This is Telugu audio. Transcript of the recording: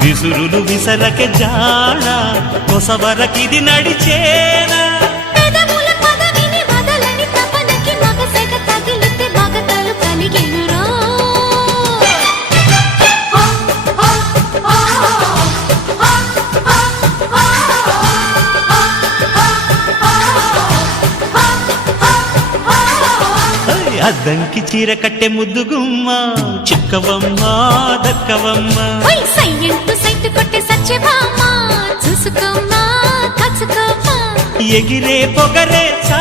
విసురులు విసరకే జాడ కొసవరకిది నడిచేనా అద్దంకి చీర కట్టె ముద్దుగుమ్మ చిక్కవమ్మ దక్కవమ్మ సైట్ కొట్టే చూసుకోమ్మా ఎగిరే పొగరే చా